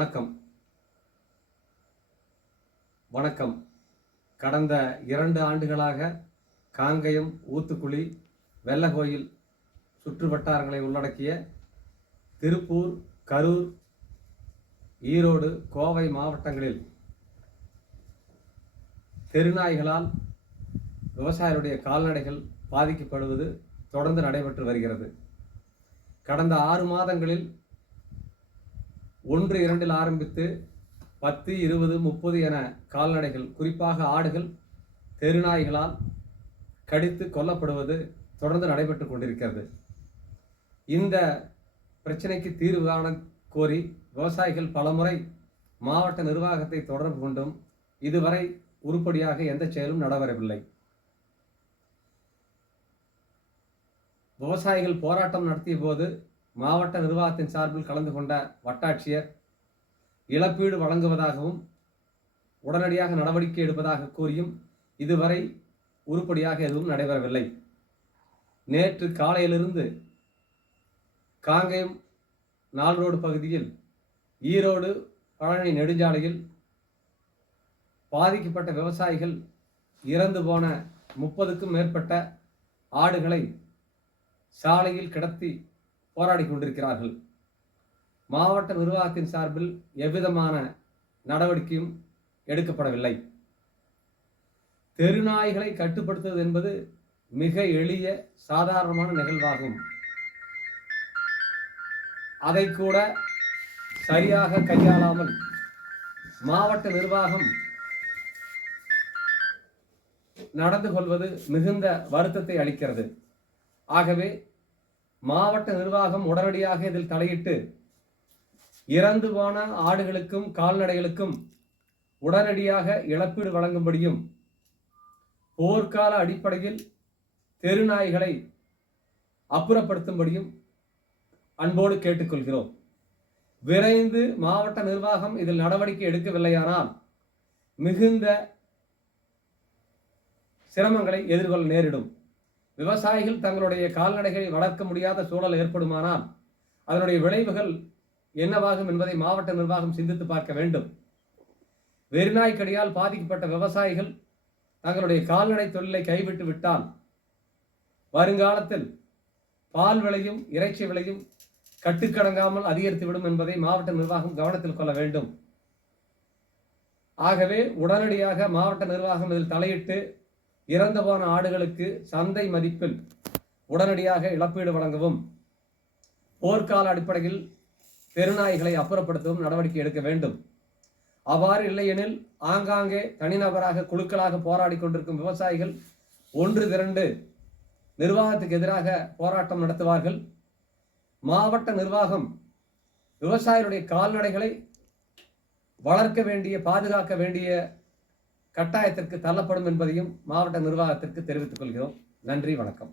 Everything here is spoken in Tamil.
வணக்கம். கடந்த 2 ஆண்டுகளாக காங்கயம், ஊத்துக்குளி, வெள்ளகோயில் சுற்று வட்டாரங்களை உள்ளடக்கிய திருப்பூர், கரூர், ஈரோடு, கோவை மாவட்டங்களில் தெருநாய்களால் விவசாயிகளுடைய கால்நடைகள் பாதிக்கப்படுவது தொடர்ந்து நடைபெற்று வருகிறது. கடந்த 6 மாதங்களில் 1, 2 ஆரம்பித்து 10, 20, 30 என கால்நடைகள், குறிப்பாக ஆடுகள் தெருநாய்களால் கடித்து கொல்லப்படுவது தொடர்ந்து நடைபெற்றுக் கொண்டிருக்கிறது. இந்த பிரச்சனைக்கு தீர்வு காண கோரி விவசாயிகள் பலமுறை மாவட்ட நிர்வாகத்தை தொடர்பு கொண்டும் இதுவரை உருப்படியாக எந்த செயலும் நடைபெறவில்லை. விவசாயிகள் போராட்டம் நடத்திய போது மாவட்ட நிர்வாகத்தின் சார்பில் கலந்து கொண்ட வட்டாட்சியர் இழப்பீடு வழங்குவதாகவும் உடனடியாக நடவடிக்கை எடுப்பதாக கூறியும் இதுவரை உருப்படியாக எதுவும் நடைபெறவில்லை. நேற்று காலையிலிருந்து காங்கயம் 4 ரோடு பகுதியில் ஈரோடு பழனி நெடுஞ்சாலையில் பாதிக்கப்பட்ட விவசாயிகள் இறந்து போன 30க்கும் மேற்பட்ட ஆடுகளை சாலையில் கிடத்தி போராடி கொண்டிருக்கிறார்கள். மாவட்ட நிர்வாகத்தின் சார்பில் எவ்விதமான நடவடிக்கையும் எடுக்கப்படவில்லை. தெருநாய்களை கட்டுப்படுத்துவது என்பது மிக எளிய சாதாரணமான நிகழ்வாகும். அதை கூட சரியாக கையாளாமல் மாவட்ட நிர்வாகம் நடந்து கொள்வது மிகுந்த வருத்தத்தை அளிக்கிறது. ஆகவே மாவட்ட நிர்வாகம் உடனடியாக இதில் தலையிட்டு இறந்து போன ஆடுகளுக்கும் கால்நடைகளுக்கும் உடனடியாக இழப்பீடு வழங்கும்படியும் போர்க்கால அடிப்படையில் தெருநாய்களை அப்புறப்படுத்தும்படியும் அன்போடு கேட்டுக்கொள்கிறோம். விரைந்து மாவட்ட நிர்வாகம் இதில் நடவடிக்கை எடுக்கவில்லையானால் மிகுந்த சிரமங்களை எதிர்கொள்ள நேரிடும். விவசாயிகள் தங்களுடைய கால்நடைகளை வளர்க்க முடியாத சூழல் ஏற்படுமானால் அதனுடைய விளைவுகள் என்னவாகும் என்பதை மாவட்ட நிர்வாகம் சிந்தித்து பார்க்க வேண்டும். வெறிநாய் கடியால் பாதிக்கப்பட்ட விவசாயிகள் தங்களுடைய கால்நடை தொழிலை கைவிட்டு விட்டால் வருங்காலத்தில் பால் விலையும் இறைச்சி விலையும் கட்டுக்கடங்காமல் அதிகரித்துவிடும் என்பதை மாவட்ட நிர்வாகம் கவனத்தில் கொள்ள வேண்டும். ஆகவே உடனடியாக மாவட்ட நிர்வாகம் இதில் தலையிட்டு இறந்து போன ஆடுகளுக்கு சந்தை மதிப்பில் உடனடியாக இழப்பீடு வழங்கவும் போர்க்கால அடிப்படையில் தெருநாய்களை அப்புறப்படுத்தவும் நடவடிக்கை எடுக்க வேண்டும். அவ்வாறு இல்லையெனில் ஆங்காங்கே தனிநபராக குழுக்களாக போராடி கொண்டிருக்கும் விவசாயிகள் ஒன்று திரண்டு நிர்வாகத்துக்கு எதிராக போராட்டம் நடத்துவார்கள். மாவட்ட நிர்வாகம் விவசாயிகளுடைய கால்நடைகளை வளர்க்க வேண்டிய, பாதுகாக்க வேண்டிய கட்டாயத்திற்கு தள்ளப்படும் என்பதையும் மாவட்ட நிர்வாகத்திற்கு தெரிவித்துக் கொள்கிறோம். நன்றி, வணக்கம்.